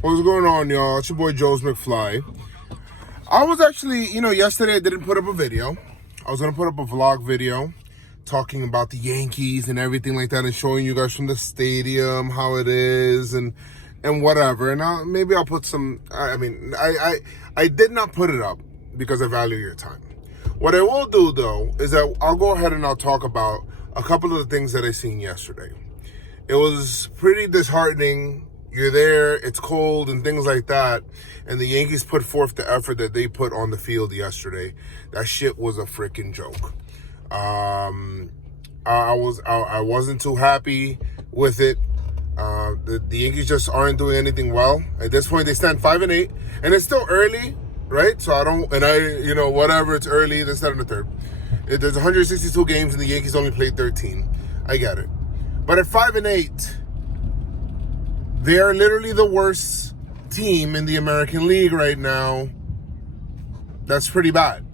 What's going on, y'all? It's your boy Joe's McFly. I was actually, yesterday I didn't put up a video. I was going to put up a vlog video talking about the Yankees and everything like that and showing you guys from the stadium how it is and whatever. And maybe I'll put some, I did not put it up because I value your time. What I will do, though, is that I'll go ahead and I'll talk about a couple of the things that I seen yesterday. It was pretty disheartening. You're there, it's cold and things like that, and the Yankees put forth the effort that they put on the field yesterday. That shit was a freaking joke. I wasn't too happy with it. The Yankees just aren't doing anything well. At this point, they stand 5-8, and it's still early, right? So whatever, it's early, this, that, and the third. There's 162 games, and the Yankees only played 13. I get it. But at 5-8, they are literally the worst team in the American League right now. That's pretty bad.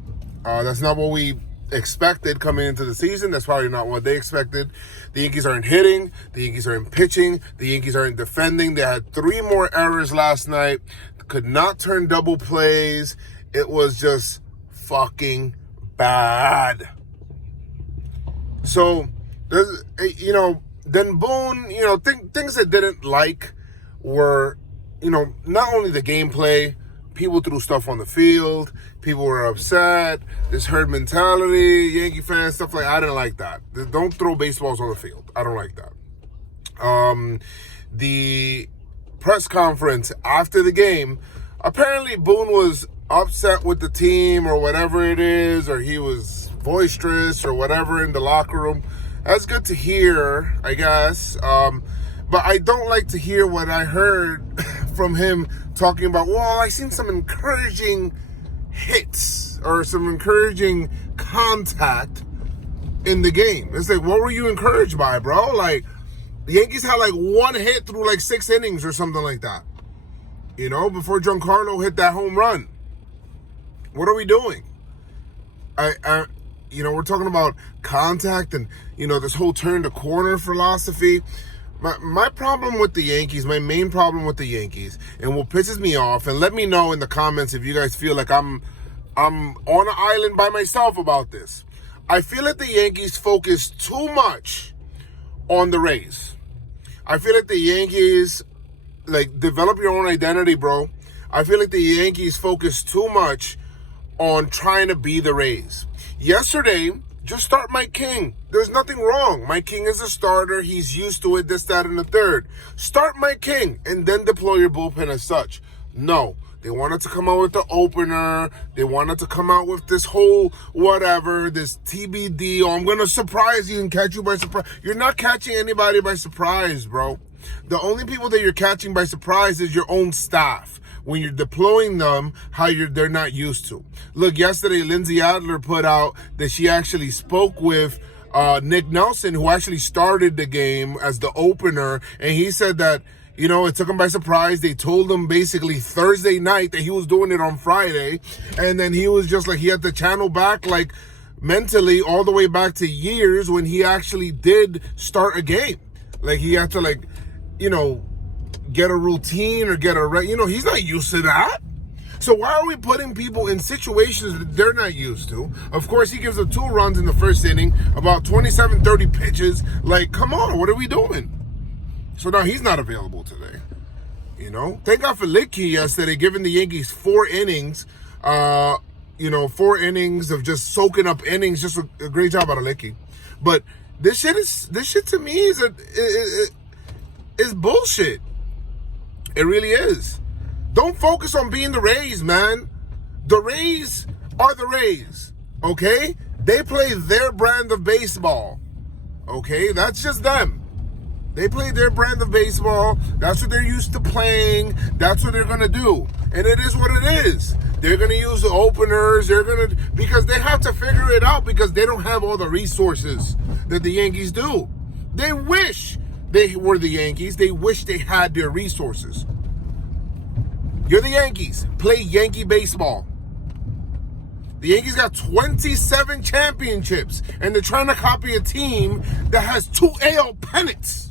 That's not what we expected coming into the season. That's probably not what they expected. The Yankees aren't hitting. The Yankees aren't pitching. The Yankees aren't defending. They had 3 more errors last night. Could not turn double plays. It was just fucking bad. So, then Boone, things that didn't like were, not only the gameplay, people threw stuff on the field, people were upset, this herd mentality, Yankee fans, stuff like that. I didn't like that. Don't throw baseballs on the field. I don't like that. The press conference after the game, apparently Boone was upset with the team or whatever it is, or he was boisterous or whatever in the locker room. That's good to hear, I guess. But I don't like to hear what I heard from him talking about, well, I seen some encouraging hits or some encouraging contact in the game. It's like, what were you encouraged by, bro? Like, the Yankees had like 1 hit through like 6 innings or something like that. Before Giancarlo hit that home run. What are we doing? We're talking about contact and, this whole turn the corner philosophy. My problem with the Yankees, my main problem with the Yankees, and what pisses me off, and let me know in the comments if you guys feel like I'm on an island by myself about this. I feel like the Yankees focus too much on the Rays. I feel like the Yankees, develop your own identity, bro. I feel like the Yankees focus too much on trying to be the Rays. Yesterday, just start Mike King. There's nothing wrong. Mike King is a starter. He's used to it, this, that, and the third. Start Mike King and then deploy your bullpen as such. No. They wanted to come out with the opener. They wanted to come out with this whole whatever, this TBD. Oh, I'm going to surprise you and catch you by surprise. You're not catching anybody by surprise, bro. The only people that you're catching by surprise is your own staff. When you're deploying them, they're not used to. Look, yesterday, Lindsay Adler put out that she actually spoke with Nick Nelson, who actually started the game as the opener, and he said that, it took him by surprise. They told him basically Thursday night that he was doing it on Friday, and then he was just he had to channel back, mentally all the way back to years when he actually did start a game. He had to, get a routine or get he's not used to that. So why are we putting people in situations that they're not used to? Of course, he gives up 2 runs in the first inning, about 27, 30 pitches. Come on, what are we doing? So now he's not available today. Thank God for Licky yesterday, giving the Yankees 4 innings, 4 innings of just soaking up innings. Just a great job out of Licky. But this shit to me is bullshit. It really is. Don't focus on being the Rays, man. The Rays are the Rays, okay? They play their brand of baseball, okay? That's just them. They play their brand of baseball. That's what they're used to playing. That's what they're going to do. And it is what it is. They're going to use the openers. Because they have to figure it out because they don't have all the resources that the Yankees do. They wish they were the Yankees. They wish they had their resources. You're the Yankees. Play Yankee baseball. The Yankees got 27 championships, and they're trying to copy a team that has 2 AL pennants.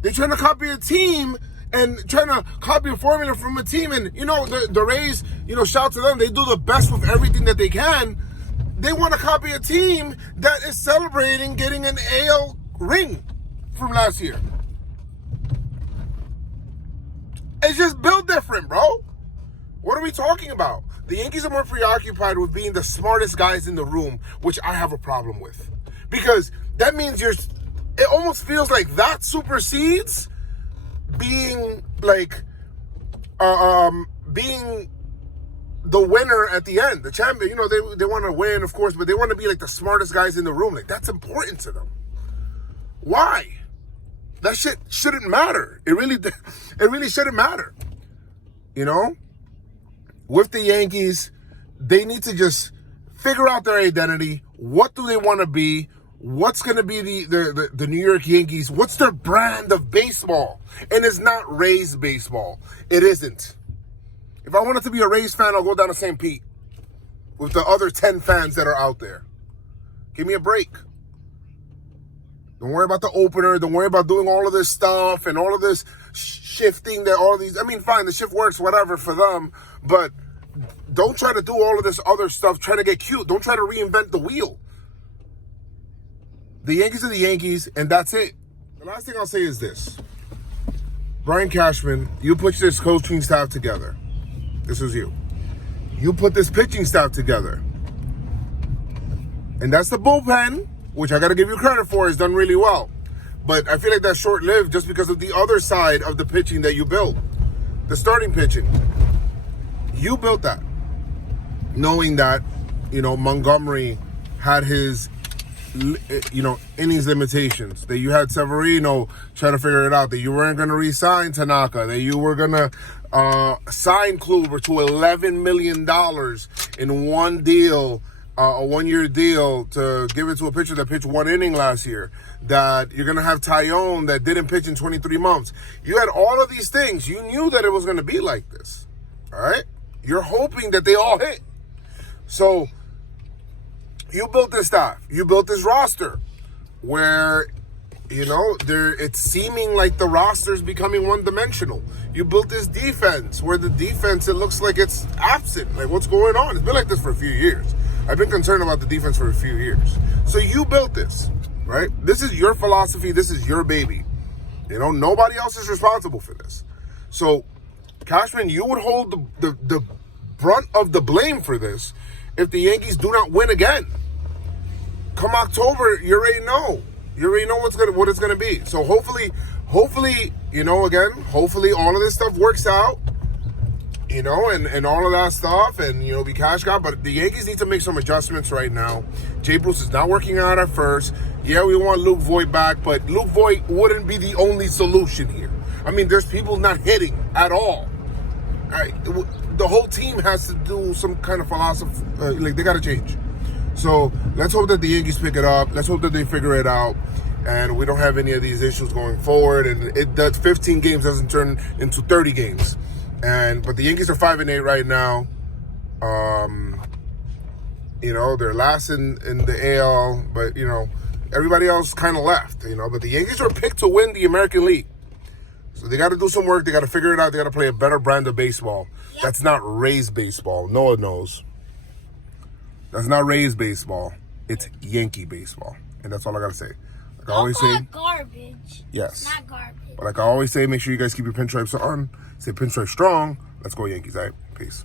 They're trying to copy a team and trying to copy a formula from a team. And, the Rays, shout to them. They do the best with everything that they can. They want to copy a team that is celebrating getting an AL ring from last year. It's just built different, bro. What are we talking about? The Yankees are more preoccupied with being the smartest guys in the room, which I have a problem with. Because that means it almost feels like that supersedes being like, being the winner at the end, the champion. They want to win, of course, but they want to be like the smartest guys in the room. Like, that's important to them. Why? That shit shouldn't matter. It really shouldn't matter. With the Yankees, they need to just figure out their identity. What do they want to be? What's going to be the New York Yankees? What's their brand of baseball? And it's not Rays baseball. It isn't. If I wanted to be a Rays fan, I'll go down to St. Pete with the other 10 fans that are out there. Give me a break. Don't worry about the opener. Don't worry about doing all of this stuff and all of this shifting. Fine, the shift works, whatever, for them. But don't try to do all of this other stuff, trying to get cute. Don't try to reinvent the wheel. The Yankees are the Yankees, and that's it. The last thing I'll say is this. Brian Cashman, you put this coaching staff together. This was you. You put this pitching staff together. And that's the bullpen, which I got to give you credit for, has done really well. But I feel like that's short-lived just because of the other side of the pitching that you built. The starting pitching. You built that. Knowing that, Montgomery had his, innings limitations. That you had Severino trying to figure it out. That you weren't going to re-sign Tanaka. That you were going to sign Kluber to $11 million in one deal. A one-year deal to give it to a pitcher that pitched one inning last year. That you're going to have Tyone that didn't pitch in 23 months. You had all of these things. You knew that it was going to be like this. All right? You're hoping that they all hit. So, you built this staff. You built this roster where, it's seeming like the roster's becoming one-dimensional. You built this defense where the defense, it looks like it's absent. Like, what's going on? It's been like this for a few years. I've been concerned about the defense for a few years. So you built this, right? This is your philosophy. This is your baby. Nobody else is responsible for this. So, Cashman, you would hold the brunt of the blame for this if the Yankees do not win again. Come October, you already know. You already know what it's gonna be. So hopefully, hopefully all of this stuff works out. And all of that stuff, and be cash cow. But the Yankees need to make some adjustments right now. Jay Bruce is not working out at first. Yeah, we want Luke Voigt back, but Luke Voigt wouldn't be the only solution here. There's people not hitting at all. The whole team has to do some kind of philosophy. They got to change. So let's hope that the Yankees pick it up. Let's hope that they figure it out, and we don't have any of these issues going forward. And that 15 games doesn't turn into 30 games. But the Yankees are 5-8 right now. They're last in the AL, but everybody else kind of left. But the Yankees are picked to win the American League. So they got to do some work. They got to figure it out. They got to play a better brand of baseball. Yep. That's not Rays baseball. No one knows. That's not Rays baseball. It's Yankee baseball, and that's all I got to say. Like I always say, garbage. Yes. Not garbage. But like I always say, make sure you guys keep your pinstripes on. Stay pinstripe strong. Let's go Yankees, all right? Peace.